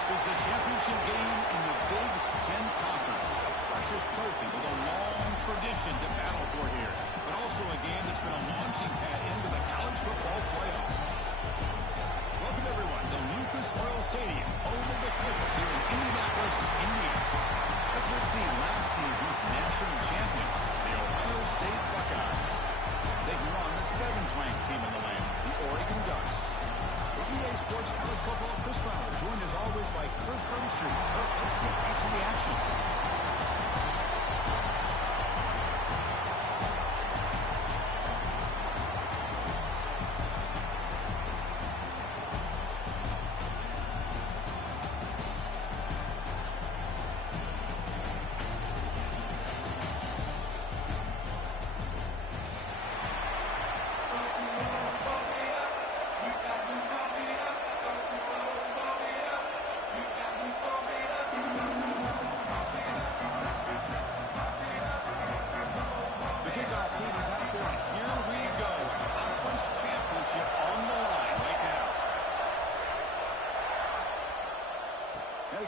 This is the championship game in the Big Ten Conference. A precious trophy with a long tradition to battle for here, but also a game that's been a launching pad into the college football playoff. Welcome, everyone, to Lucas Oil Stadium, home of the Colts here in Indianapolis, Indiana. As we'll see, last season's national champions, the Ohio State Buckeyes, taking on the 7th-ranked team in the land, the Oregon Ducks. For EA Sports College Football, Chris Fowler, joined as always by Kirk Herbstreit. Kirk, let's get right to the action.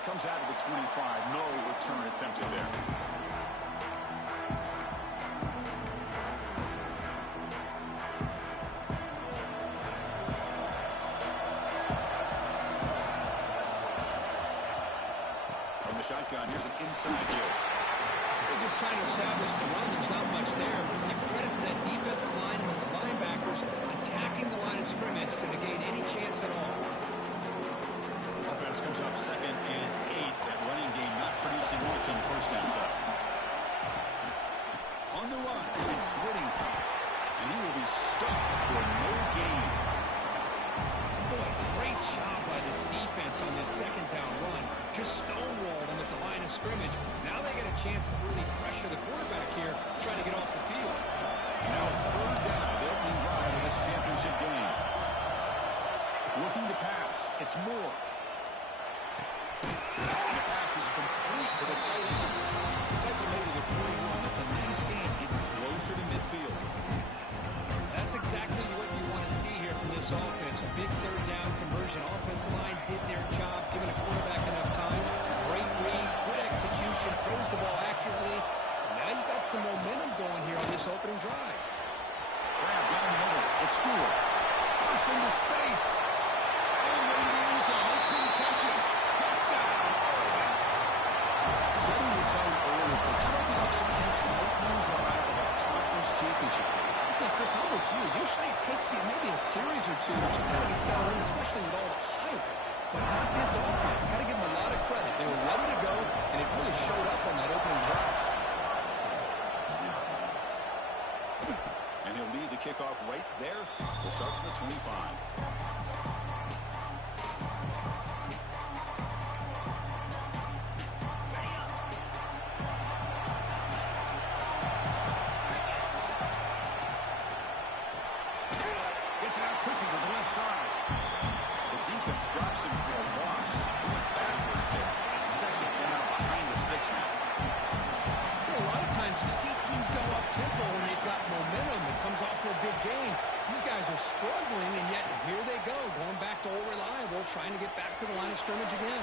Comes out of the 25. No return attempted there. From the shotgun, here's an inside give. They're just trying to establish the run. There's not much there. Give credit to that defensive line and those linebackers attacking the line of scrimmage to negate any chance at all. Offense comes up 2nd and 8. That running game not producing much on the first down play. On the run, it's splitting time. And he will be stuffed for no gain. Boy, great job by this defense on this 2nd down run. Just stonewalled them at the line of scrimmage. Now they get a chance to really pressure the quarterback here, trying to get off the field. Now 3rd down, the opening drive of this championship game. Looking to pass. It's Moore. And the pass is complete to the tight end. Taken away to the 41. It's a nice game getting closer to midfield. That's exactly what you want to see here from this offense. A big 3rd down conversion. Offensive line did their job, giving a quarterback enough time. Great read, good execution, throws the ball accurately. And now you got some momentum going here on this opening drive. Grab down the middle. It's Stewart. Force into space. All the way to the end zone. They couldn't catch him. Touchdown, Oregon. Setting its own order, but how about the execution opening drive of a conference championship game? Yeah, Chris, I'm with you. Usually it takes you maybe a series or two to just kind of get settled in, especially with all the hype. But not this offense. Got to give them a lot of credit. They were ready to go, and it really showed up on that opening drive. And he'll lead the kickoff right there. We'll start from the 25. Struggling, and yet here they go, going back to old reliable, trying to get back to the line of scrimmage again.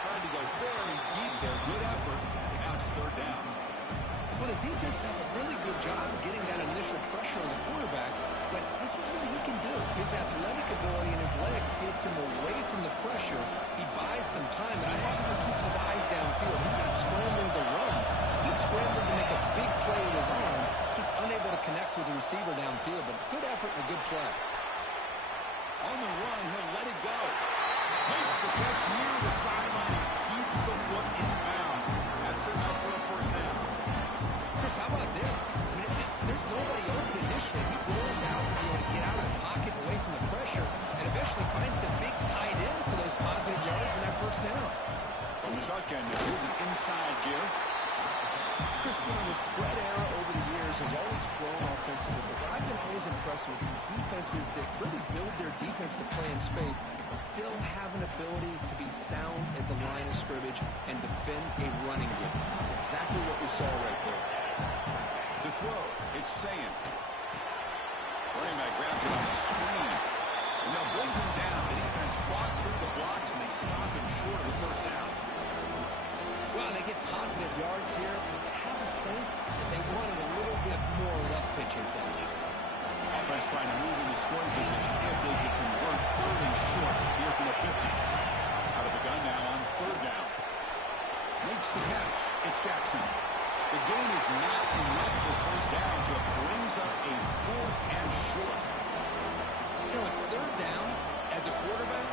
Trying to go very deep there. Good effort. Now it's 3rd down. Well, the defense does a really good job of getting that initial pressure on the quarterback, but this is what he can do. His athletic ability and his legs gets him away from the pressure. He buys some time, but I love how he keeps his eyes downfield. He's not scrambling to run. He's scrambling to make a big play with his arm, just unable to connect with the receiver downfield, but good effort and a good play. On the run, he'll let it go. Makes the catch near the sideline and keeps the foot in bounds. That's enough for a first down. Chris, how about this? I mean, there's nobody open initially. He rolls out to be able to get out of the pocket away from the pressure and eventually finds the big tight end for those positive yards in that first down. From the shotgun, here's an inside give. Chris, the spread era over the years has always grown offensively, but what I've been always impressed with defenses that really build their defense to play in space still have an ability to be sound at the line of scrimmage and defend a running game. That's exactly what we saw right there. To throw, it's Sayin. Running back grabs it on the screen. And they'll bring him down. The defense fought through the blocks, and they stopped yards here. I have a sense that they wanted a little bit more of that pitch and catch. Offense trying to move into scoring position if they could convert third and short here from the 50. Out of the gun now on third down. Makes the catch. It's Jackson. The gain is not enough for first down, so it brings up a fourth and short. You know, it's third down. As a quarterback,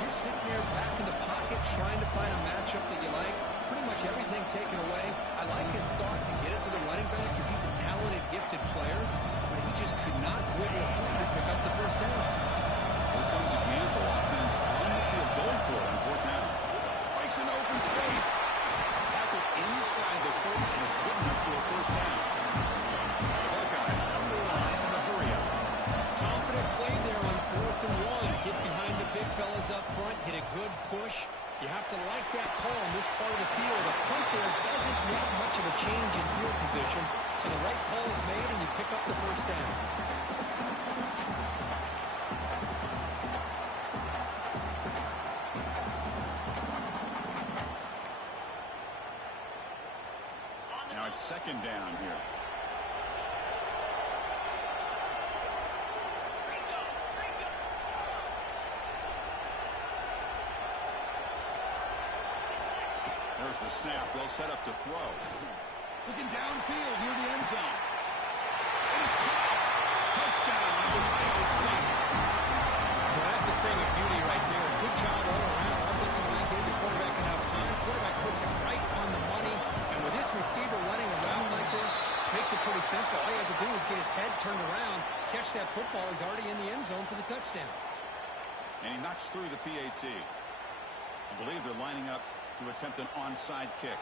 you're sitting there back in the pocket trying to find a matchup that you like. Pretty much everything taken away. I like his thought to get it to the running back because he's a talented, gifted player, but he just could not wiggle free to pick up the first down. Here comes again the offense on the field going for it on fourth down. Breaks an open space. Tackle inside the 40, and it's good enough for a first down. The Buckeyes come to the line in a hurry up. Confident play there on 4th and 1. Get behind the big fellas up front, get a good push. You have to like that call in this part of the field. A punt there doesn't make much of a change in field position, so the right call is made and you pick up the first down. Now it's second down here. There's the snap. They'll set up to throw. Looking downfield near the end zone. And it's caught. Touchdown, Ohio State. Well, that's a thing of beauty right there. Good job all around. Offensive line gave the quarterback enough time. Quarterback puts it right on the money. And with this receiver running around like this, makes it pretty simple. All you have to do is get his head turned around, catch that football. He's already in the end zone for the touchdown. And he knocks through the PAT. I believe they're lining up to attempt an onside kick.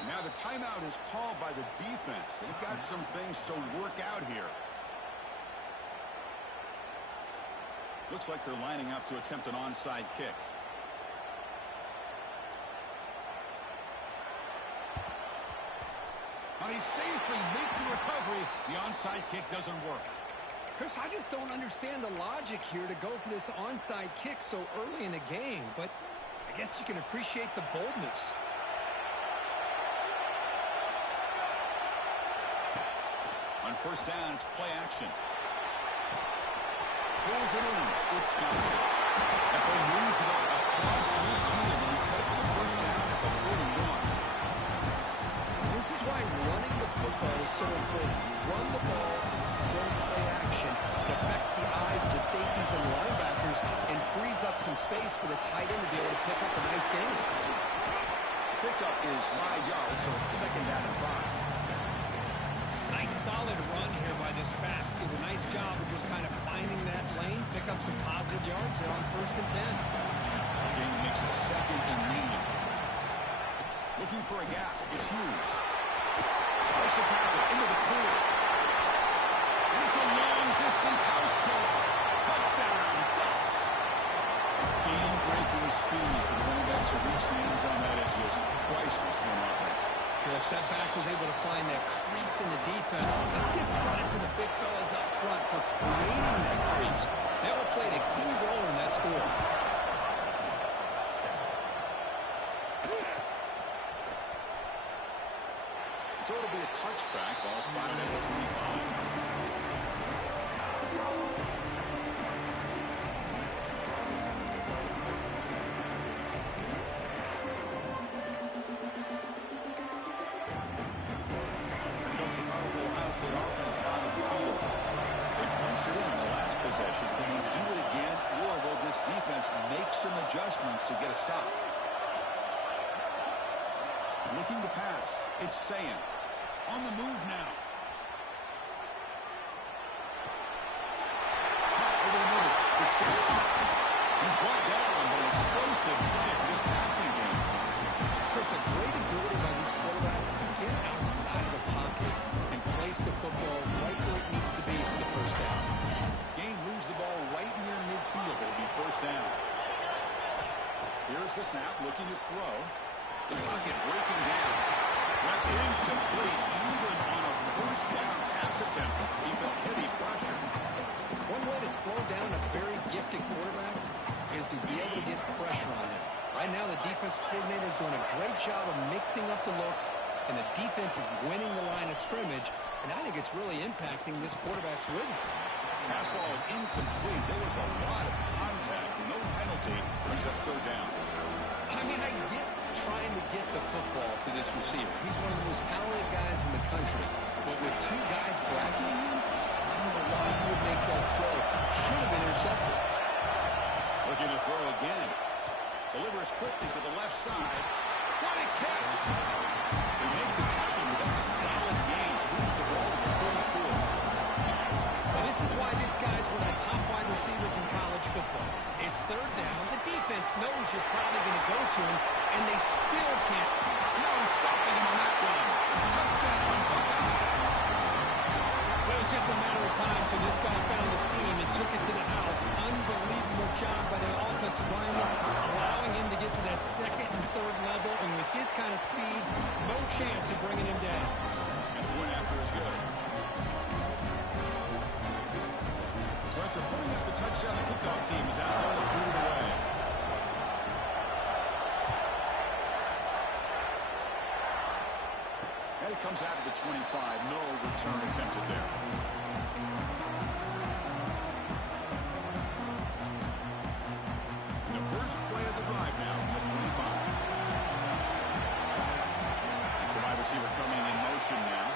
And now the timeout is called by the defense. They've got some things to work out here. Looks like they're lining up to attempt an onside kick. Now they safely make the recovery. The onside kick doesn't work. Chris, I just don't understand the logic here to go for this onside kick so early in the game, but I guess you can appreciate the boldness. On first down, it's play action. Pulls it in. It's Johnson. That play moves the ball across midfield, and he's set for the first down at the 41. This is why running the football is so important. You run the ball, and if you don't play action, it affects the eyes of the safeties and linebackers and frees up some space for the tight end to be able to pick up a nice gain. Pickup is 5 yards, so it's second down and 5. Nice solid run here by this back. Did a nice job of just kind of finding that lane, pick up some positive yards there on first and 10. Game makes it second and medium. Looking for a gap. It's Hughes. Breaks a tackle into the clear. And it's a long-distance house call. Touchdown, Ducks. Game-breaking speed for the running back to reach the end zone. That is just priceless for an offense. The setback was able to find that crease in the defense. Let's give credit to the big fellas up front for creating that crease. That one played a key role in that score. So it'll be a touchback. Ball spotted at the 25. Offense bottom of the field. They punched it in the last possession. Can he do it again, or will this defense make some adjustments to get a stop? Looking to pass. It's Sayan. On the move now. Over the middle. It's Jackson. He's brought down by an explosive play for this passing game. Chris, a great ability by this quarterback to get outside the pocket and place the football right where it needs to be for the first down. Gain moves the ball right near midfield. It'll be first down. Here's the snap, looking to throw. The pocket breaking down. That's incomplete, even on a first down pass attempt. Keep it heavy pressure. One way to slow down a very gifted quarterback is to be able to get pressure on him. Right now, the defense coordinator is doing a great job of mixing up the looks and the defense is winning the line of scrimmage, and I think it's really impacting this quarterback's rhythm. Pass ball is incomplete. There was a lot of contact. No penalty. Brings up third down. I mean, I get trying to get the football to this receiver. He's one of the most talented guys in the country. But with two guys bracketing him, I don't know why he would make that throw. Should have been intercepted. Looking to throw again. Delivers quickly to the left side. What a catch! They make the tackle, but that's a solid gain. Moves the ball to the 34. And this is why this guy's one of the top wide receivers in college football. It's third down. The defense knows you're probably going to go to him, and they still can't. No stopping him on that one. Touchdown, Buckeyes. Well, it was just a matter of time till this guy found the seam and took it to the house. Unbelievable job by the offensive lineman, allowing him to get to that second and third level, and with his kind of speed, no chance of bringing him down. And the win after is good. So after putting up the touchdown, the kickoff team is out there to boot it away. And it comes out of the 25. No return attempted there. And the first play of the drive now from the 25. It's the wide receiver coming in motion now.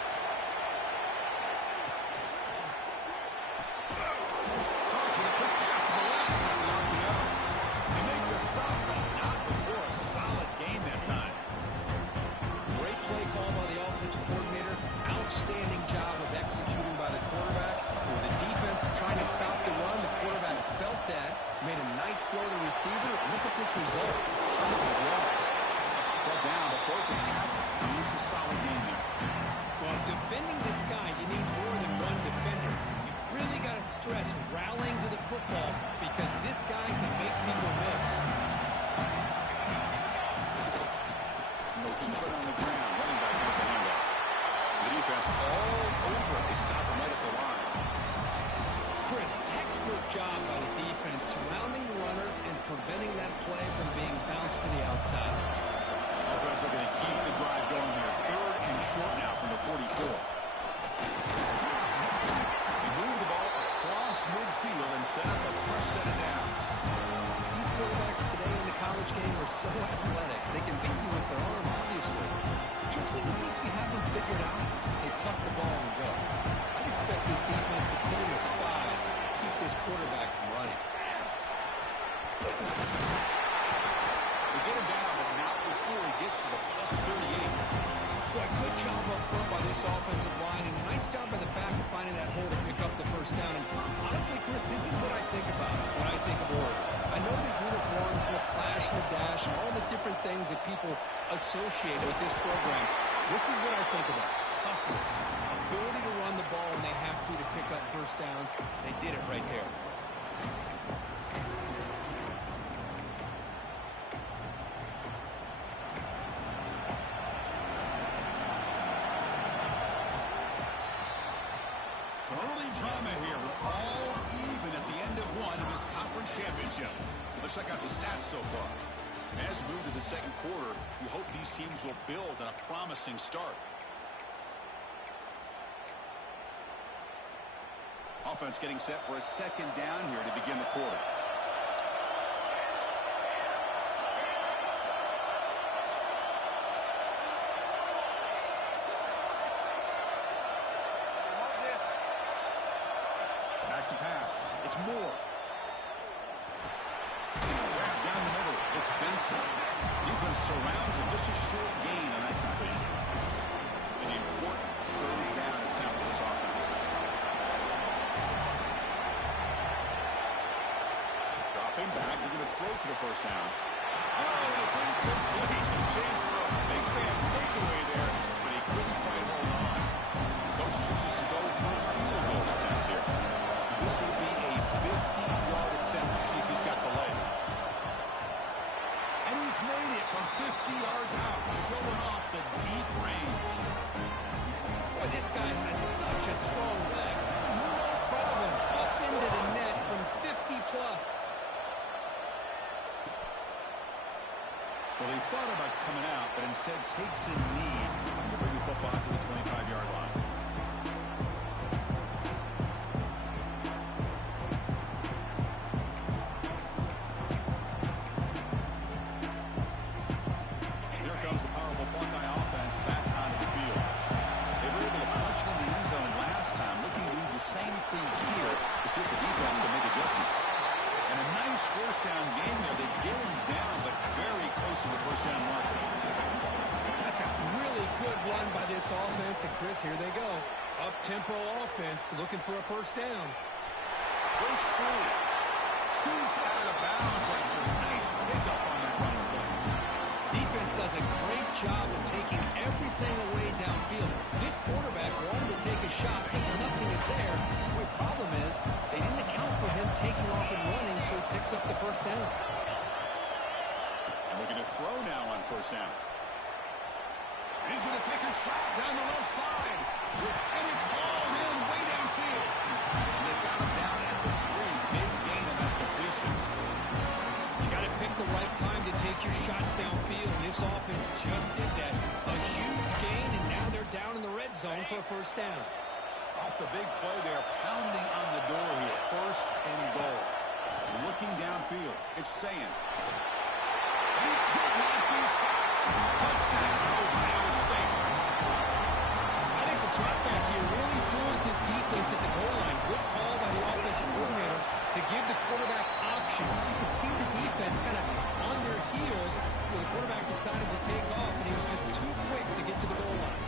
Starts with a quick pass to the left for the RPO. They make the stop, but not before a solid gain that time. Great play call by the offensive coordinator. Outstanding job of executing by the quarterback. With the defense trying to stop the run, the quarterback felt that, made a nice throw to the receiver. Look at this result. Positive yards. Well down, but broken tackle. This is a solid game there. Well, defending this guy, you need more than one defender. You really got to stress rallying to the football because this guy can make people miss. And they'll keep it on the ground. Running back has the handoff. The defense all over. They stop him right at the line. Chris, textbook job by the defense surrounding the runner and preventing that play from being bounced to the outside. Offense are going to keep the drive going here. Third and short now from the 44. They move the ball across midfield and set up a fresh set of downs. These quarterbacks today in the college game are so athletic. They can beat you with their arm, obviously. Just when you think you have them figured out, they tuck the ball and go. I'd expect this defense to put in a spy and keep this quarterback from running. They get him down, but not before he gets to the plus 38. Boy, good job up front by this offensive line, and a nice job by the back of finding that hole to pick up the first down. And honestly, Chris, this is what I think about when I think of Oregon. I know the uniforms and the flash and the dash and all the different things that people associate with this program. This is what I think about. Toughness, ability to run the ball when they have to pick up first downs. They did it right there. Some early drama here. We're all even at the end of one in this conference championship. Let's check out the stats so far. As we move to the second quarter, we hope these teams will build on a promising start. Offense getting set for a second down here to begin the quarter. Back to pass. It's Moore. Grab down the middle. It's Benson. Defense surrounds him. Just a short gain on that completion. An important third down attempt for this offense. Dropping back. They're going to throw for the first down. Oh, it's incomplete. He changed for a big man takeaway there, but he couldn't quite hold on. Coach chooses to go for a field goal attempt here. This will be a 50-yard attempt to see if he's got the leg. And he's made it from 50 yards out, showing off the deep range. Boy, this guy has such a strong leg. No problem. Up into the net from 50-plus. Well, he thought about coming out, but instead takes a knee. football to the 25-yard line. Here comes the powerful Buckeye offense back onto the field. They were able to punch in the end zone last time, looking to do the same thing here to see if the defense can make adjustments. And a nice first down gain there. They get him down, but very close to the first down marker. That's a really good run by this offense. And, Chris, here they go. Up-tempo offense looking for a first down. Breaks free. Scoots out of bounds. A nice pickup on that running play. Defense does a great job of taking everything away downfield. This quarterback wanted to take a shot, but nothing is there. The problem is they didn't account for him taking off and running, so he picks up the first down. Looking to throw now on first down. He's going to take a shot down the left side. And it's hauled in way downfield. And they got him down at the 3. Big gain of that completion. You got to pick the right time to take your shots downfield. This offense just did that. A huge gain, and now they're down in the red zone for a first down. Off the big play, they're pounding on the door here. First and goal. Looking downfield. It's saying. He could not be stopped. Touchdown, Ohio State. I think the drop back here really fools his defense at the goal line. Good call by the offensive coordinator to give the quarterback options. You could see the defense kind of on their heels, so the quarterback decided to take off, and he was just too quick to get to the goal line.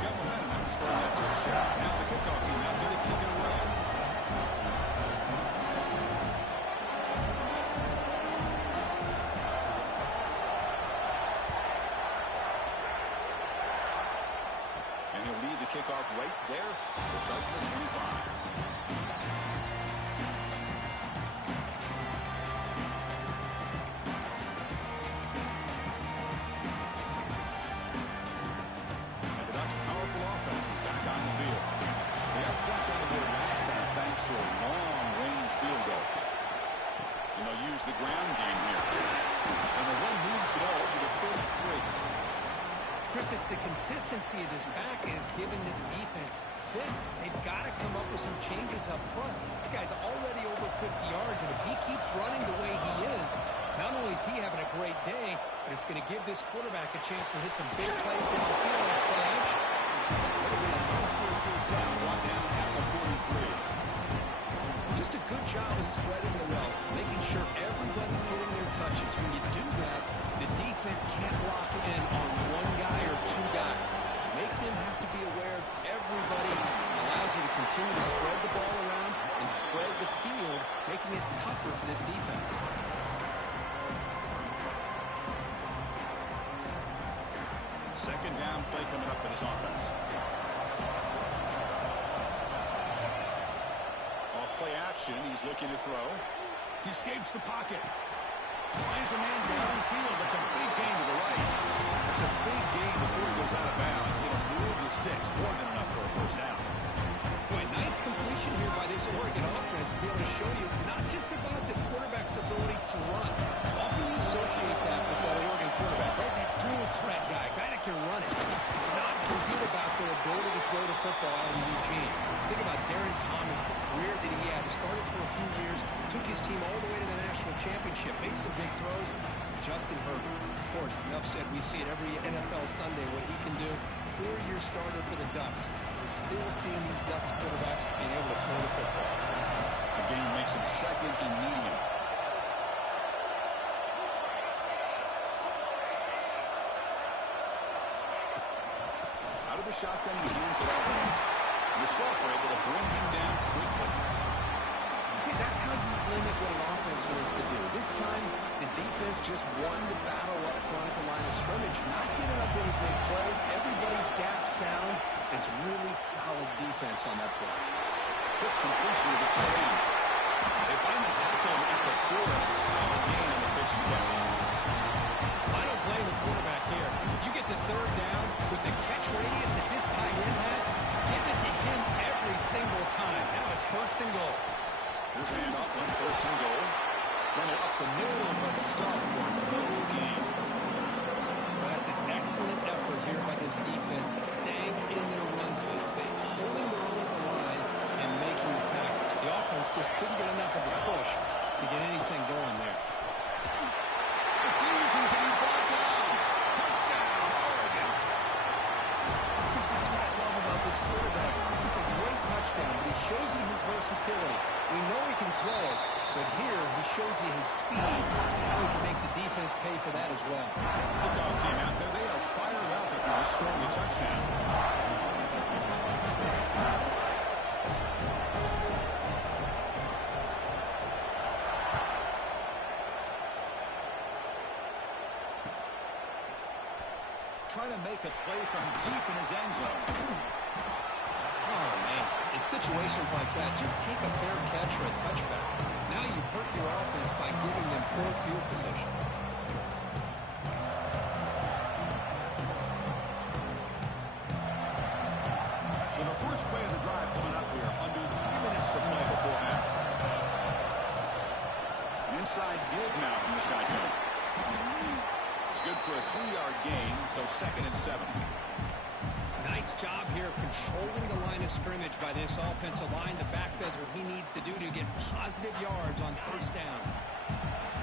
Got momentum after scoring that touchdown. Now the kickoff team out there to kick it away. And he'll lead the kickoff right there. We'll start from the 25. Powerful offense is back on the field. They got points on the board last time thanks to a long-range field goal. And they'll use the ground game here. And the run moves the ball to the 33. Chris, it's the consistency of this back is giving this defense fits. They've got to come up with some changes up front. This guy's already over 50 yards, and if he keeps running the way he is, not only is he having a great day, but it's going to give this quarterback a chance to hit some big plays downfield off play action. That'll be enough for a first down. Brought down at the 43. Just a good job of spreading the wealth, making sure everybody's getting their touches. When you do that, the defense can't lock in on one guy or two guys. Make them have to be aware of everybody. Allows you to continue to spread the ball around and spread the field, making it tougher for this defense. Second down play coming up for this offense. Off play action. He's looking to throw. He escapes the pocket. Finds a man downfield. That's a big gain to the right. That's a big gain before he goes out of bounds. It'll move the sticks. More than enough for a first down. Boy, nice completion here by this Oregon offense to be able to show you it's not just about the quarterback's ability to run. Often you associate that with that Oregon quarterback, right? That dual threat guy that can run it. Not forget about their ability to throw the football out of Eugene. Think about Darren Thomas, the career that he had. Started for a few years, took his team all the way to the national championship, made some big throws. Justin Herbert, of course, enough said, we see it every NFL Sunday what he can do. 4-year starter for the Ducks. We're still seeing these Ducks quarterbacks being able to throw the football. The game makes him second and medium. Out of the shotgun, he hands it off. The Saints were able to bring him down quickly. See, that's how you limit what an offense wants to do. This time, the defense just won the battle up front at the line of scrimmage. Not giving up any big plays. Everybody's gap sound. It's really solid defense on that play. Quick completion to the tight end. They finally tackle him at the 4. It's a solid gain on the pitch and catch. I don't blame the quarterback here. You get to third down with the catch radius that this tight end has, give it to him every single time. Now it's first and goal. Here's a handoff on first and goal. Run it up the middle, but stuffed for no gain. Well, that's an excellent effort here by this this defense staying in their run phase, staying holding their own at the line and making the tackle. The offense just couldn't get enough of a push to get anything going there. Refusing to be brought down. Touchdown, Oregon. Because that's what I love about this quarterback. It's a great touchdown, but he shows you his versatility. We know he can throw it, but here he shows you his speed and how he can make the defense pay for that as well. Kickoff team out there, they are fired up after just scoring a touchdown. Trying to make a play from deep in his end zone. Oh, man. In situations like that, just take a fair catch or a touchback. Now you've hurt your offense by giving them poor field position. So the first play of the drive coming up here, under 3 minutes to play before half. An inside deals now from the shotgun. It's good for a 3-yard gain, so 2nd and 7. Nice job here of controlling the line of scrimmage by this offensive line. The back does what he needs to do to get positive yards on first down.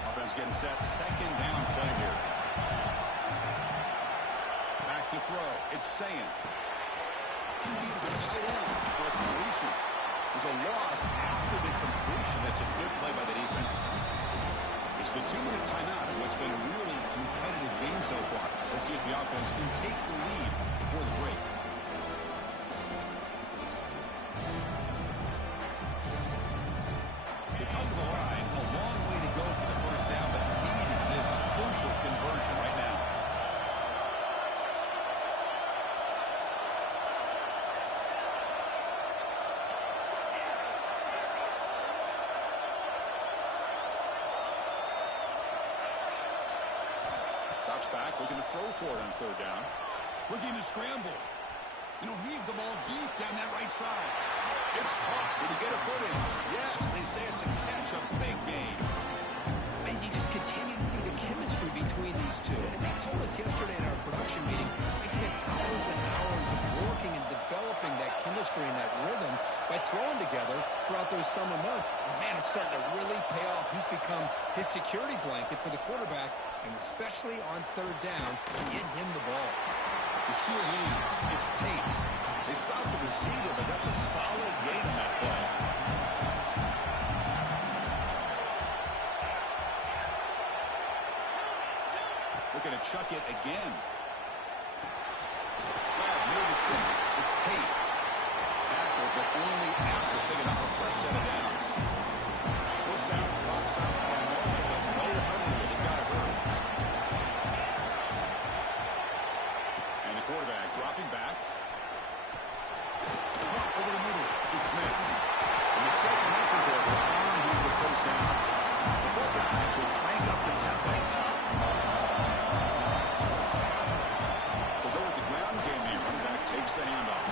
Offense getting set, 2nd down play here. Back to throw. It's Sayin. He needed the tight end for a completion. There's a loss after the completion. That's a good play by the defense. It's the 2-minute timeout in what's been a really competitive game so far. Let's see if the offense can take the lead before the break. They come to the line. A long way to go for the first down, but needed this crucial conversion right now. Drops back, looking to throw for it on 3rd down. Looking to scramble. And he'll heave the ball deep down that right side. It's caught. Did he get a foot in? Yes, they say it's a catch, a big game. And you just continue to see the chemistry between these two. And they told us yesterday in our production meeting, they spent hours and hours of working and developing that chemistry and that rhythm by throwing together throughout those summer months. And, man, it's starting to really pay off. He's become his security blanket for the quarterback, and especially on 3rd down, get him the ball. The sure leads. It's Tate. They stopped the receiver, but that's a solid gain on that play. Looking to chuck it again. Well, near the sticks. It's Tate. Tackle, but only after picking up a fresh set of downs. First down, clock stops for a moment, but no hurry. They got it hurt. And the quarterback dropping back. Pump over the middle. It's Smith. And the second effort there will earn him the first down. The Buckeyes will crank up the tempo. They'll go with the ground game here. Running back takes the handoff.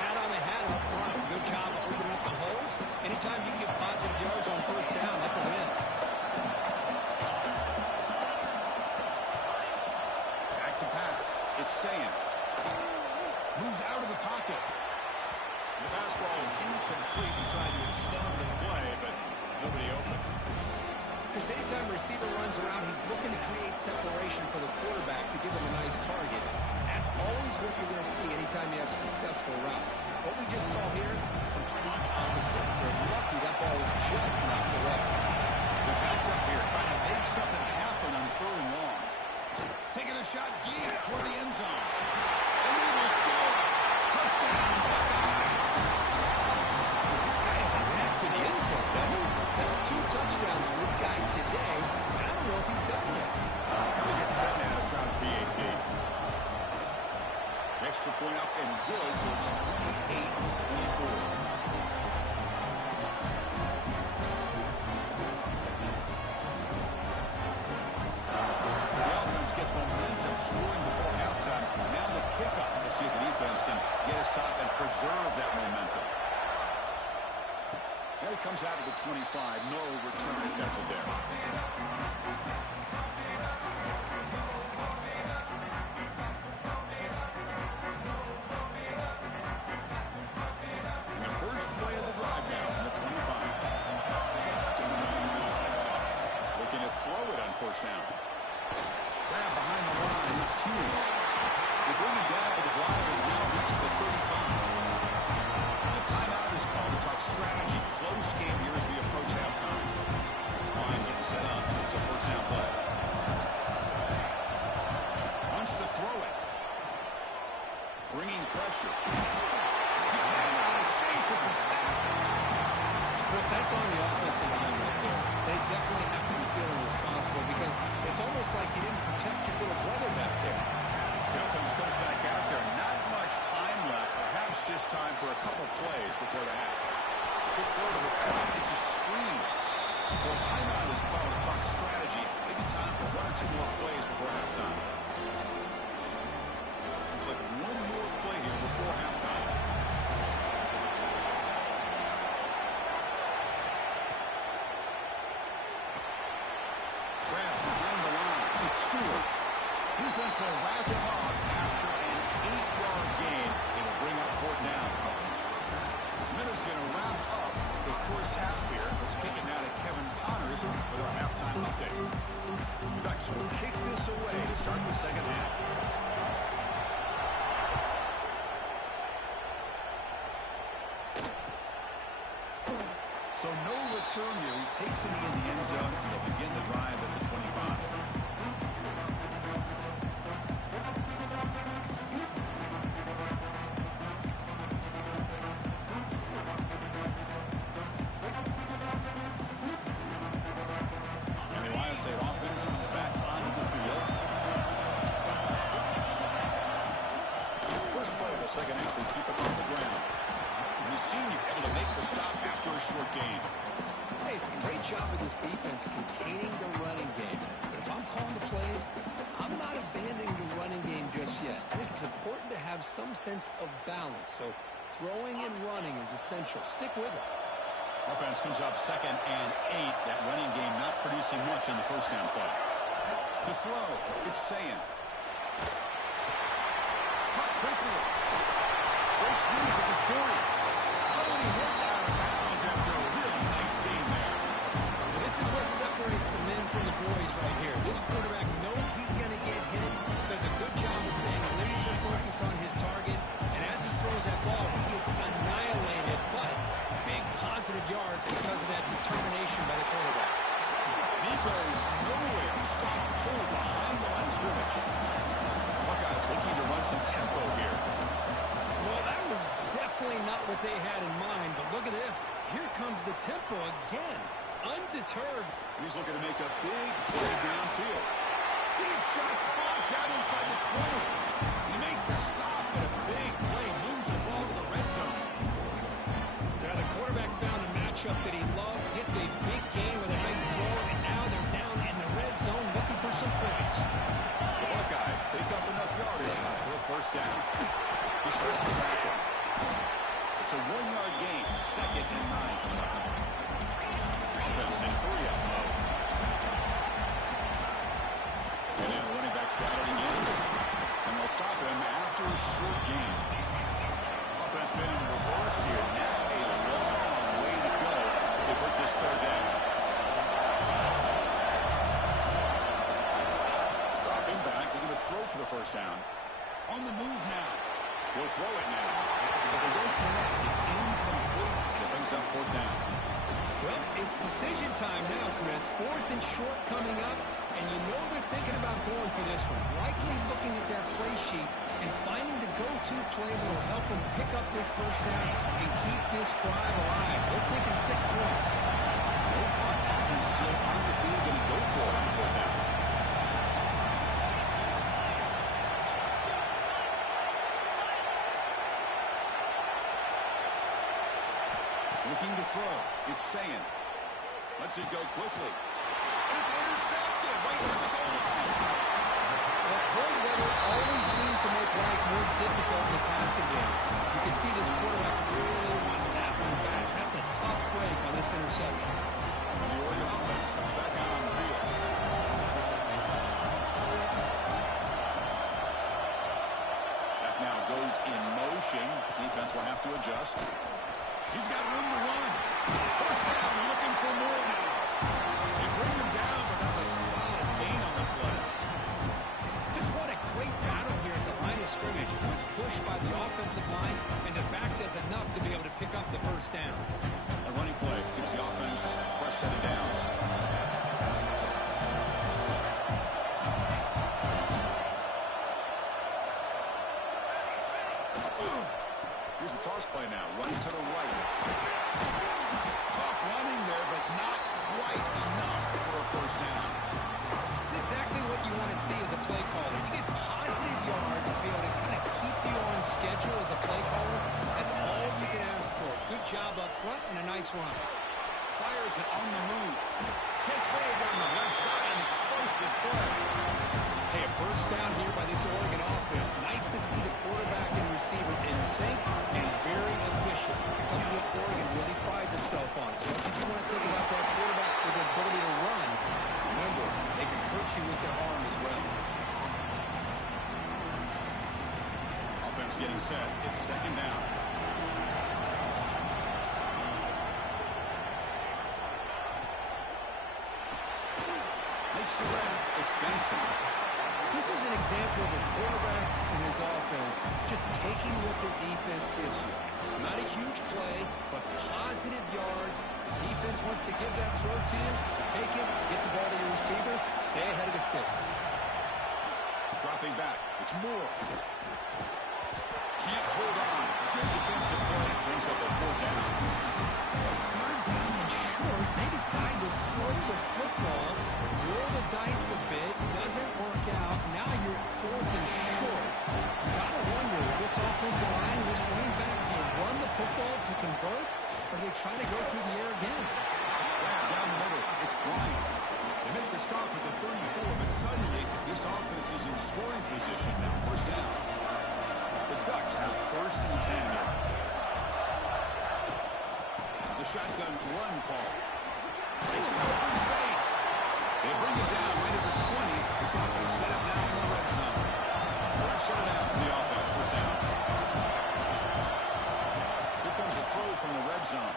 Hat on the hat up front. Good job of opening up the holes. Anytime you get positive yards on first down, that's a win. Back to pass. It's Sayin. Moves out of the pocket. The pass ball is incomplete. He tried to extend the play, but nobody open. Because anytime a receiver runs around, he's looking to create separation for the quarterback to give him a nice target. That's always what you're going to see anytime you have a successful route. What we just saw here, complete opposite. They're lucky that ball was just knocked away. They're backed up here, trying to make something happen on 3rd and long. Taking a shot deep toward the end zone. And they will score. Touchdown, Buckeyes. This guy has a knack for the end zone, doesn't he? That's 2 touchdowns for this guy today. I don't know if he's done yet. They get set now to try the PAT. Extra point up and good, so it's 28-24. Gets momentum scoring before halftime. Now the kickoff. We'll see if the defense can get us top and preserve that momentum. Now he comes out of the 25. No return attempted there. continues. They bring him down, but the drive has now reached the 35. A timeout is called to talk strategy. Close game here as we approach halftime. This line getting set up. It's a first down play. Wants to throw it. Bringing pressure. He cannot escape. It's a sack. Chris, that's on the offensive line right there. They definitely have to be feeling responsible because it's almost like you didn't protect your little brother back there. The offense comes back out there. Not much time left. Perhaps just time for a couple plays before the half. Good throw to the front. It's a screen. So a timeout is called to talk strategy. Maybe time for one or two more plays before halftime. Looks like one more play here before halftime. Grab behind the line. It's Stewart. Defense will wrap him up after an 8-yard gain. It'll bring up fourth down. Minutes going to wrap up the first half here. Let's kick it now to Kevin Connors with our halftime update. Ducks will kick this away to start the second half. So no return here. He takes it in the end zone. He'll begin the drive at the 25. And the Ohio State offense comes back onto the field. First play of the second half, they keep it on the ground. The senior able to make the stop after a short gain. Hey, it's a great job of this defense containing the running game. But if I'm calling the plays, I'm not abandoning the running game just yet. I think it's important to have some sense of balance. So throwing and running is essential. Stick with it. Offense comes up 2nd and 8. That running game not producing much in the first down play. To throw, it's Sayin. Caught quickly. Breaks loose at the 40. He hits out of bounds after a really nice game there. And this is what separates the men from the boys right here. This quarterback knows he's going to get hit, does a good job of staying laser focused on his target, and as he throws that ball, he gets annihilated, but big positive yards because of that determination by the quarterback. He goes nowhere. Stop full behind the line of scrimmage. Buckeyes looking to run some tempo here. Well, that was definitely not what they had in mind, but look at this. Here comes the tempo again. Undeterred. He's looking to make a big play downfield. Deep shot caught down inside the 20. He made the stop, but a big play moves the ball to the red zone. Now the quarterback found a matchup that he loved, gets a big gain with a nice throw, and now they're down in the red zone looking for some points. The Buckeyes pick up enough yardage for a first down. He shirts the tackle. It's a 1-yard gain, 2nd and 9. Offense in hurry-up mode. And now the running back scouting in. And they'll stop him after a short gain. Offense been in reverse here. Now a long way to go to convert this third down. Dropping back, looking to throw for the first down. On the move now. He'll throw it now. But they don't connect. It's incomplete. And it brings up fourth down. Well, it's decision time now, Chris. 4th and short coming up, and you know they're thinking about going for this one. Likely looking at their play sheet and finding the go-to play that will help them pick up this first down and keep this drive alive. They're thinking 6 points. No offense still on the field, going to go for it on fourth down. Looking to throw. It's Sayin. Lets it go quickly. And it's intercepted right through the goal line. Well, cold weather always seems to make life more difficult in the passing game. You can see this quarterback really wants that one back. That's a tough break on this interception. And the Oregon offense comes back out on the field. That now goes in motion. Defense will have to adjust. He's got room to run. First down, looking for more now. They bring him down, but that's a solid gain on the play. Just what a great first down. A running play gives the offense a fresh set of downs. Here's the toss play now, running to the right. Tough running there, but not quite enough for a first down. It's exactly what you want to see as a play caller. You get positive yards to be able to kind of keep you on schedule as a play caller. That's all you can ask for. Good job up front and a nice run. Fires it on the move. Catch made on the left side, an explosive play. Hey, a first down here by this Oregon offense. Nice to see the quarterback and receiver in sync and very efficient. Something that Oregon really prides itself on. So that's what you want to think about that quarterback with the ability to run. Remember, they can hurt you with their arm as well. Offense getting set. It's second down. Makes the grab. It's Benson. This is an example of a quarterback and his offense just taking what the defense gives you. Not a huge play, but positive yards. The defense wants to give that throw to you. Take it, get the ball to your receiver, stay ahead of the sticks. Dropping back. It's Moore. Can't hold on. Good defensive play. Brings up a fourth down. Third down and short. They decide to throw the football, roll the dice a bit, doesn't work out. Now you're at fourth and short. You got to wonder, with this offensive line, this running back, do you run the football to convert, or are they trying to go through the air again? Down the middle. It's Bryant. They make the stop at the 34, but suddenly this offense is in scoring position now. First down. The Ducks have first and 10 here. It's a shotgun run call. Makes an open space. They bring it down right at the 20. This offense set up now in the red zone. Shut it out to the offense. First down. Here comes a throw from the red zone.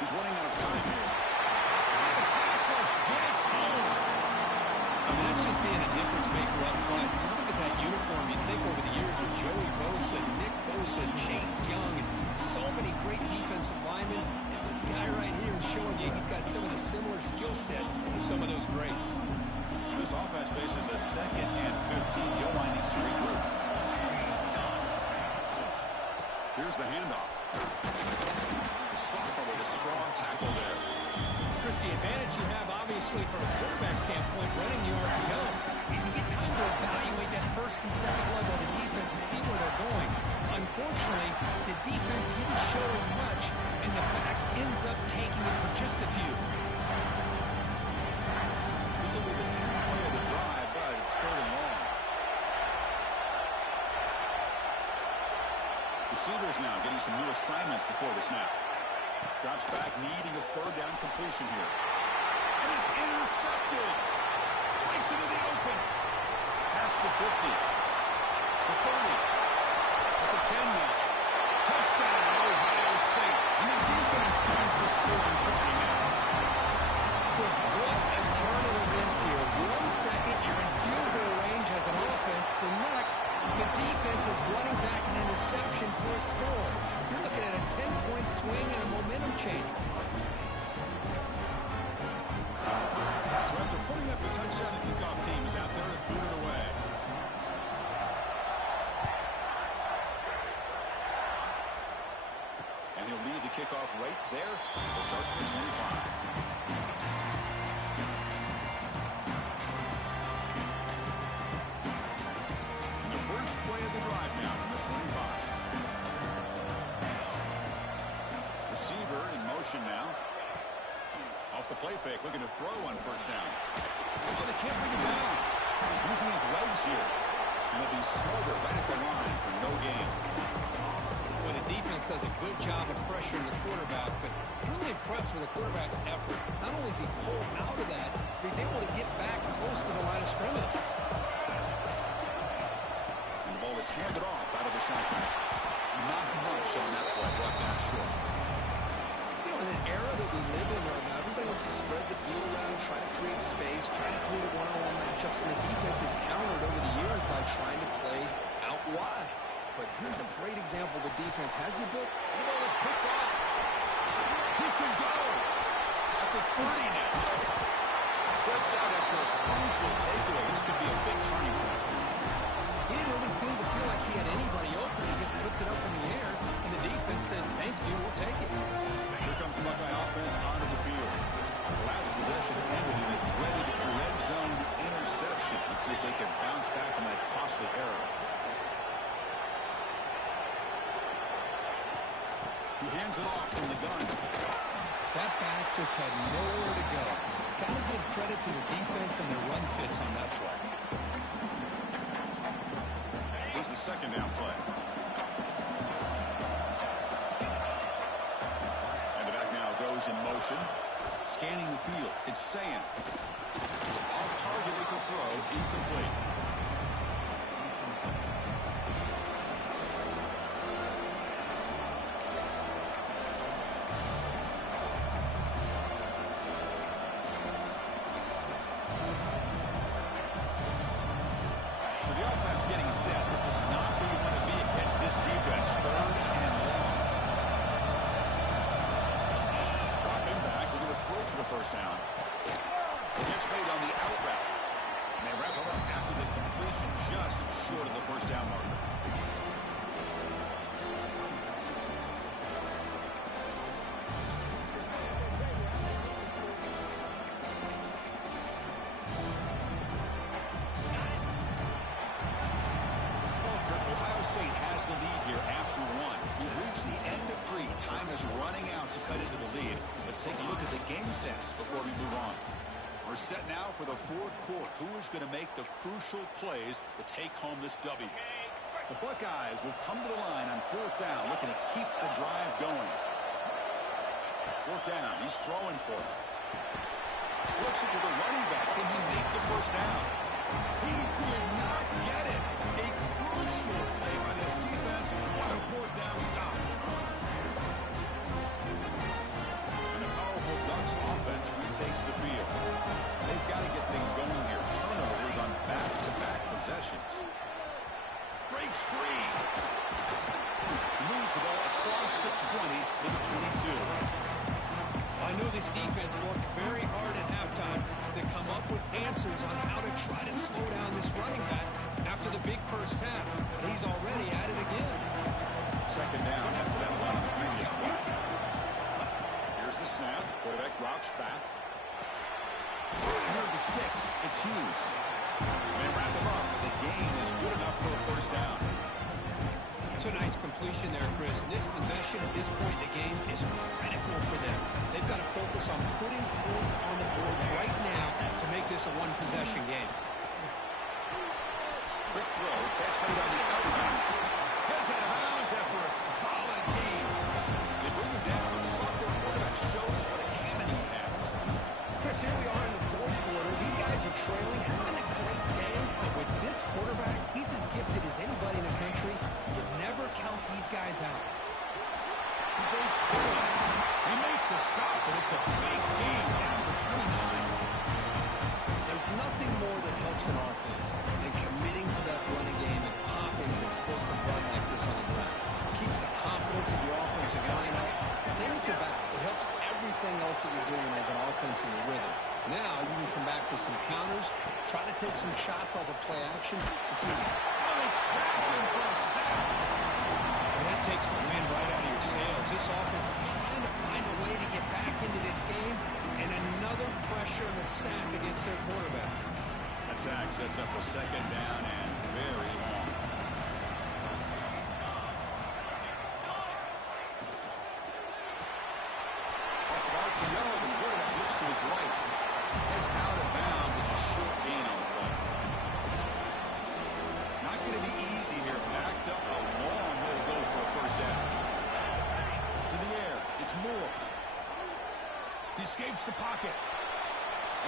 He's running out of time here. The pass rush gets home. I mean, that's just being a difference maker up front. You look at that uniform, you think over the years of Joey Bosa, Nick Bosa, Chase Young, and so many great defensive linemen. And this guy right here is showing you he's got some of the similar skill set to some of those greats. This offense faces a second and 15. The O-line needs to regroup. Here's the handoff. The Soccer with a strong tackle there. Chris, the advantage you have, obviously, from a quarterback standpoint, running the RPO, is you get time to evaluate that first and second level of the defense and see where they're going. Unfortunately, the defense didn't show much, and the back ends up taking it for just a few. This will be the 10th play of the drive, but it's third and long. Receivers now getting some new assignments before the snap. Drops back, needing a third down completion here. And he's intercepted. Breaks into the open. Past the 50. The 30. At the 10 now. Touchdown, Ohio State. And the defense turns the scoring party now. Chris, what a turn of events here. 1 second, you're in field goal range as an offense. The next, the defense is running back an interception for a score. You're looking at a 10-point swing and a momentum changer. So after putting up a touchdown, the kickoff team is out there to boot it away. And he'll lead the kickoff right there. We'll start at the 25. Play of the drive now from the 25. Receiver in motion now. Off the play fake, looking to throw on first down. Oh, they can't bring it down. Using his legs here. And he'll be smothered right at the line for no gain. Well, the defense does a good job of pressuring the quarterback, but really impressed with the quarterback's effort. Not only is he pulled out of that, but he's able to get back close to the line of scrimmage. Was handed off out of the shotgun. Not much on that play. Brought down short. You know, in an era that we live in right now, everybody wants to spread the field around, try to create space, try to create one-on-one matchups, and the defense has countered over the years by trying to play out wide. But here's a great example. The defense has the ability. The ball is picked off. could go at the 30 now. Steps out after a crucial takeaway. This could be a big turning point. He didn't really seem to feel like he had anybody open. He just puts it up in the air, and the defense says, thank you, we'll take it. And here comes the Buckeye offense onto the field. The last possession ended in a dreaded red zone interception. Let's see if they can bounce back from that costly error. He hands it off from the gun. That back just had nowhere to go. Got to give credit to the defense and their run fits on that play. Here's the second down play. And the back now goes in motion. Scanning the field. It's Sand. Off target with the throw. Incomplete. So the offense getting set. This is not where you want to be against this defense. Third and long. Dropping back. We're going to throw for the first down. The catch made on the out route. And they wrap it up after the completion, just short of the first down marker. Ohio State has the lead here after one. We've reached the end of three. Time is running out to cut into the lead. Let's take a look at the game sense before we move on. We're set now for the fourth quarter. Who is going to make the crucial plays to take home this W? The Buckeyes will come to the line on fourth down, looking to keep the drive going. Fourth down, he's throwing for it. Flips it to the running back. Can he make the first down? He did not get it. A crucial play by this defense. What a fourth down stop. And the powerful Ducks offense retakes the field. They've got to get things going here. Turnovers on back-to-back possessions. Breaks free. Moves the ball across the 20 to the 22. I know this defense worked very hard at halftime to come up with answers on how to try to slow down this running back after the big first half, but he's already at it again. Second down after that run on the previous play. Here's the snap. Quarterback drops back. Under the sticks. It's Hughes. They wrap him up. The gain is good enough for a first down. It's a nice completion there, Chris. And this possession at this point in the game is critical for them. They've got to focus on putting points on the board right now to make this a one-possession game. Quick throw. Catch made on the outside. Heads out of bounds after a solid gain. They bring him down, and the sophomore quarterback shows what a cannon he has. Chris, here we are in the fourth quarter. These guys are trailing, having a great game. But with this quarterback, he's as gifted as anybody in the country. You never count these guys out. He breaks through. They make the stop, but it's a big gain down to 29. There's nothing more that helps an offense than committing to that running game and popping an explosive run like this on the ground. It keeps the confidence of your offensive line up. Same with your back. It helps everything else that you're doing as an offense in the rhythm. Now you can come back with some counters, try to take some shots off of play action. They trap him for a sack. That takes the wind right out of your sails. This offense is trying to find a way to get back into this game, and another pressure and a sack against their quarterback. That sack sets up a second down and very long. Off of RPO, the quarterback looks to his right. It's out of bounds with a short gain on the play. Not going to be easy here. Backed up a long way to go for a first down. To the air. It's Moore. He escapes the pocket.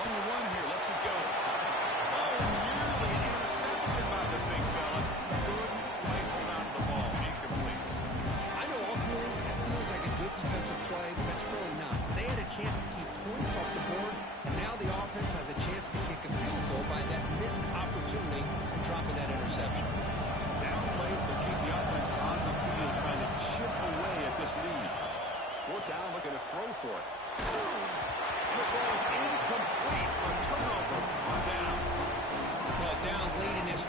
On the run here. Lets it go. Oh, nearly an interception by the big fella. Couldn't quite hold on to the ball. Incomplete. I know ultimately that feels like a good defensive play, but it's really not. They had a chance to keep points off the board, and now the offense has a chance to kick a field goal by that missed opportunity of dropping that interception. Down late, they'll keep the offense on the field trying to chip away at this lead. Fourth down, look at a throw for it.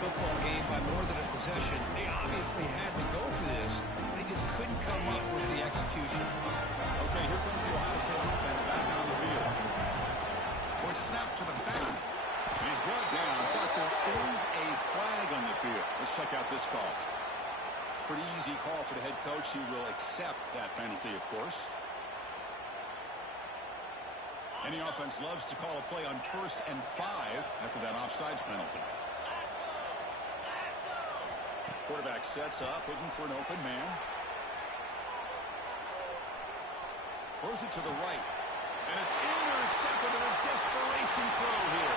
football game by more than a possession. They obviously had to go for this. They just couldn't come up with the execution. Okay, here comes the Ohio State offense back on the field. Point snap to the back. And he's brought down, but there is a flag on the field. Let's check out this call. Pretty easy call for the head coach. He will accept that penalty, of course. Any offense loves to call a play on 1st and 5 after that offsides penalty. Quarterback sets up, looking for an open man. Throws it to the right. And it's intercepted with a desperation throw here.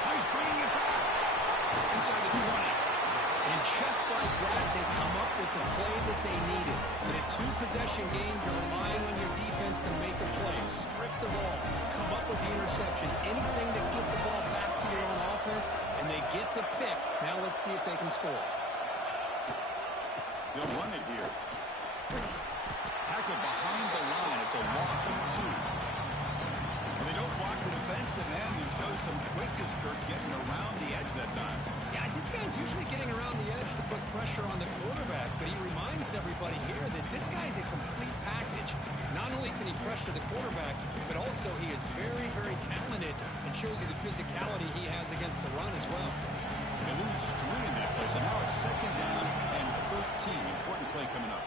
Now he's bringing it back. Inside the 20. And just like that, they come up with the play that they needed. In a two-possession game, you're relying on your defense to make a play. Strip the ball. Come up with the interception. Anything to get the ball back to your own offense, and they get to pick. Now let's see if they can score. They'll run it here. Tackle behind the line. It's a loss of 2. And they don't block the defensive end who shows some quickness, Kirk, getting around the edge that time. Yeah, this guy's usually getting around the edge to put pressure on the quarterback, but he reminds everybody here that this guy's a complete package. Not only can he pressure the quarterback, but also he is very, very talented and shows you the physicality he has against the run as well. They lose 3 in that play, so now it's 2nd down and 13. Important play coming up.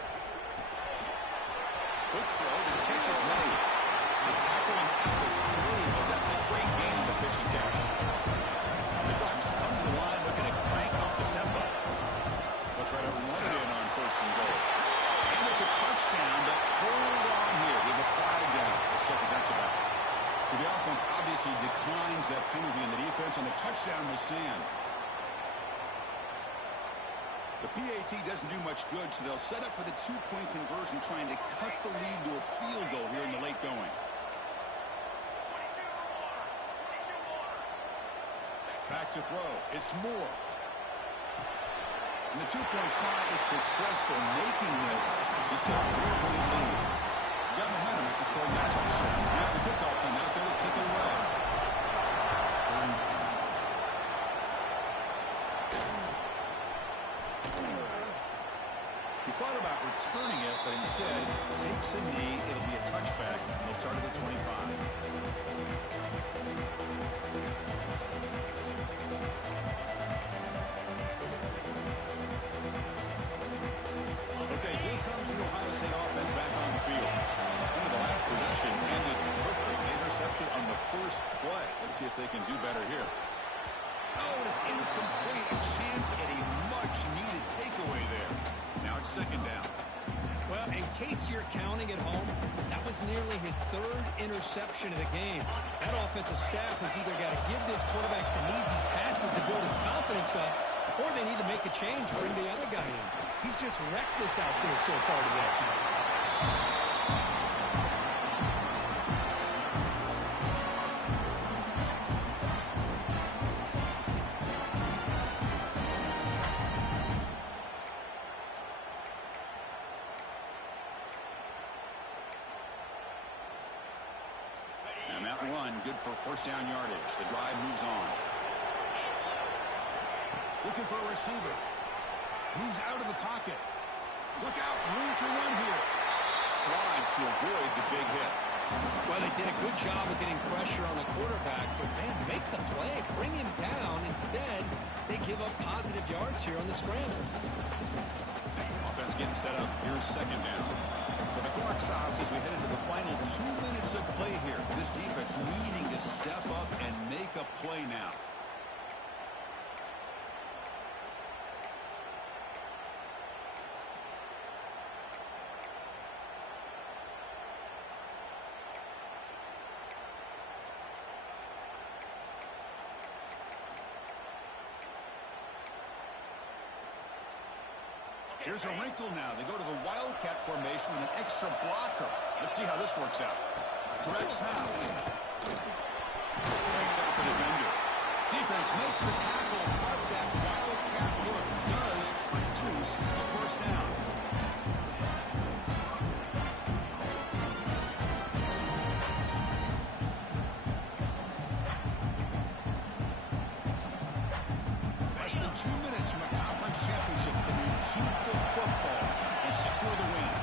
Quick throw, the catch is made. The tackle and out of 3, but that's a great gain on the pitch and catch. The Bucs come to the line looking to crank up the tempo. They'll try to run it in on 1st and goal. And it's a touchdown, but hold on here with the flag down. Let's check what that's about. So the offense obviously declines that penalty in the defense, and the touchdown will stand. The PAT doesn't do much good, so they'll set up for the 2-point conversion, trying to cut the lead to a field goal here in the late going. Back to throw. It's Moore. And the 2-point try is successful, making this just a 3-point lead. You got momentum after scoring that touchdown. Now the kickoff team out there to kick it away. He thought about returning it, but instead takes a knee. It'll be a touchback. They'll start at the 25. Okay, here comes the Ohio State offense back on the field. Into the last possession, ended quickly. Interception on the first play. Let's see if they can do better here. Oh, and it's incomplete. A chance at a much-needed takeaway there. Now it's 2nd down. Well, in case you're counting at home, that was nearly his 3rd interception of the game. That offensive staff has either got to give this quarterback some easy passes to build his confidence up, or they need to make a change, bring the other guy in. He's just reckless out there so far today. And that run, good for 1st down yardage. The drive moves on. Looking for a receiver. Moves out of the pocket. Look out, room to run here. Slides to avoid the big hit. Well, they did a good job of getting pressure on the quarterback, but man, make the play, bring him down. Instead, they give up positive yards here on the scramble. Offense getting set up. Here's 2nd down. So the clock stops as we head into the final 2 minutes of play here. This defense needing to step up and make a play now. Here's a wrinkle now. They go to the Wildcat formation with an extra blocker. Let's see how this works out. Direct snap. Breaks out the defender. Defense makes the tackle, but that Wildcat look does produce a 1st down. Less than 2 minutes from a conference championship. Can they keep the football and secure the win?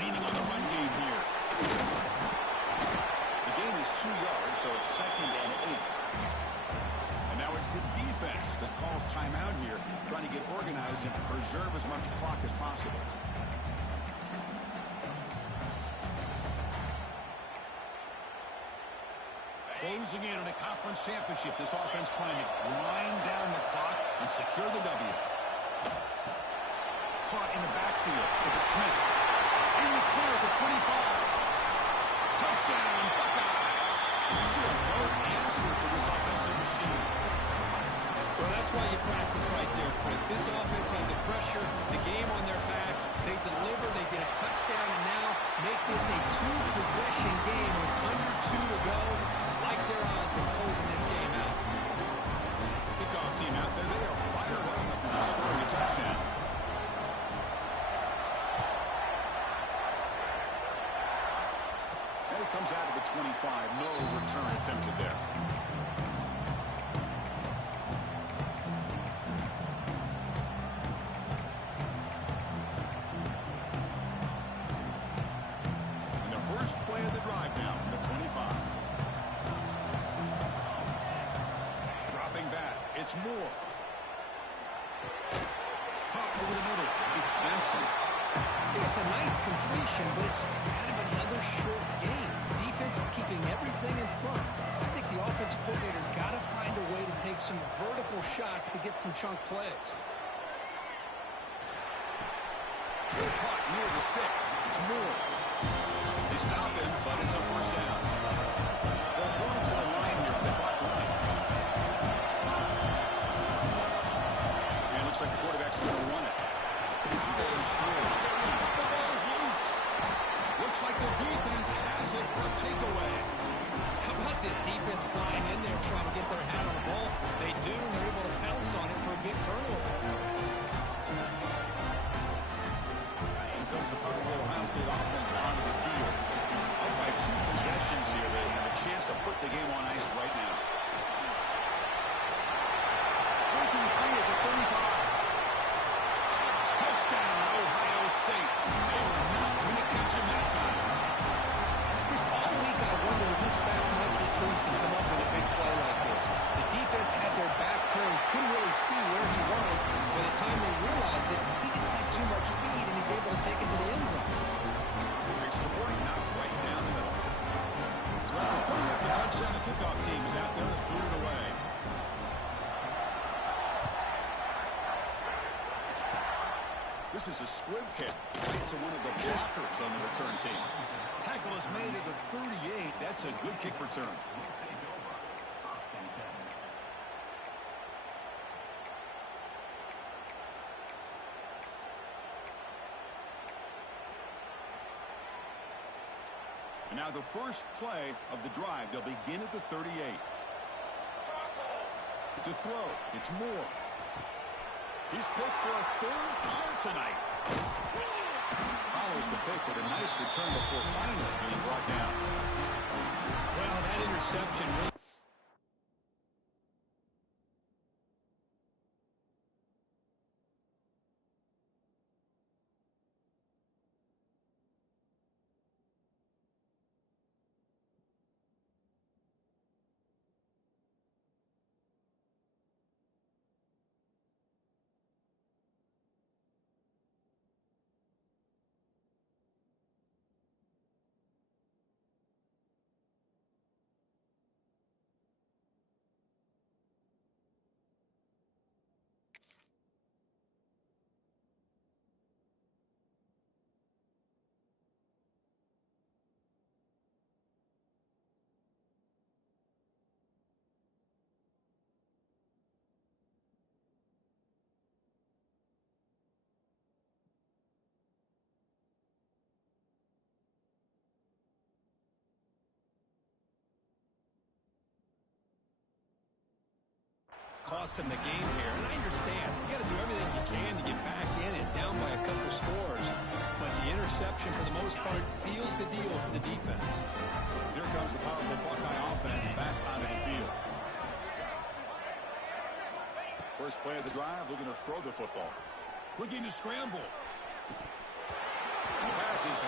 Leaning on the run game here. The gain is 2 yards, so it's 2nd and 8. And now it's the defense that calls timeout here, trying to get organized and preserve as much clock as possible. Closing in on a conference championship, this offense trying to grind down the clock and secure the W. Caught in the backfield. It's Smith. In the clear at the 25. Touchdown, Buckeyes. Still no answer for this offensive machine. Well, that's why you practice right there, Chris. This offense had the pressure, the game on their back. They deliver, they get a touchdown, and now make this a 2-possession game with under 2 to go. Like their odds of closing this game out. Kickoff team out there. They are fired up after scoring a touchdown. And it comes out of the 25. No return attempted there. And the first play of the drive now from the 25. It's Moore. Pop over the middle. It's Benson. It's a nice completion, but it's kind of another short game. The defense is keeping everything in front. I think the offensive coordinator's got to find a way to take some vertical shots to get some chunk plays. Caught near the sticks. It's Moore. They stop him, but it's a first down. They'll throw it to the line here with the clock running. Looks like the quarterback's going to run it. Powers through. The ball's loose. Looks like the defense has it for a takeaway. How about this defense flying in there trying to get their hand on the ball? They do, and they're able to pounce on it for a big turnover. In comes the powerful Ohio State offense onto the field. Up by 2 possessions here. They have a chance to put the game on ice right now. Breaking free at the 35. Touchdown, Ohio State. They were not going to catch him that time. Chris, all week I wondered if this back might get loose and come up with a big play like this. The defense had their back turned, couldn't really see where he was. By the time they realized it, he just had too much speed, and he's able to take it to the end zone. Extra point, knocked right down the middle. So after putting up the touchdown, the kickoff team is out there to boot it away. This is a squib kick right to one of the blockers on the return team. Tackle is made at the 38. That's a good kick return. And now the first play of the drive. They'll begin at the 38. To throw, it's Moore. He's picked for a 3rd time tonight. Follows the pick with a nice return before finally being brought down. Well, that interception really... cost him the game here. And I understand. You got to do everything you can to get back in it, down by a couple scores. But the interception, for the most part, seals the deal for the defense. Here comes the powerful Buckeye offense back out of the field. first play of the drive, looking to throw the football. Looking to scramble. The pass is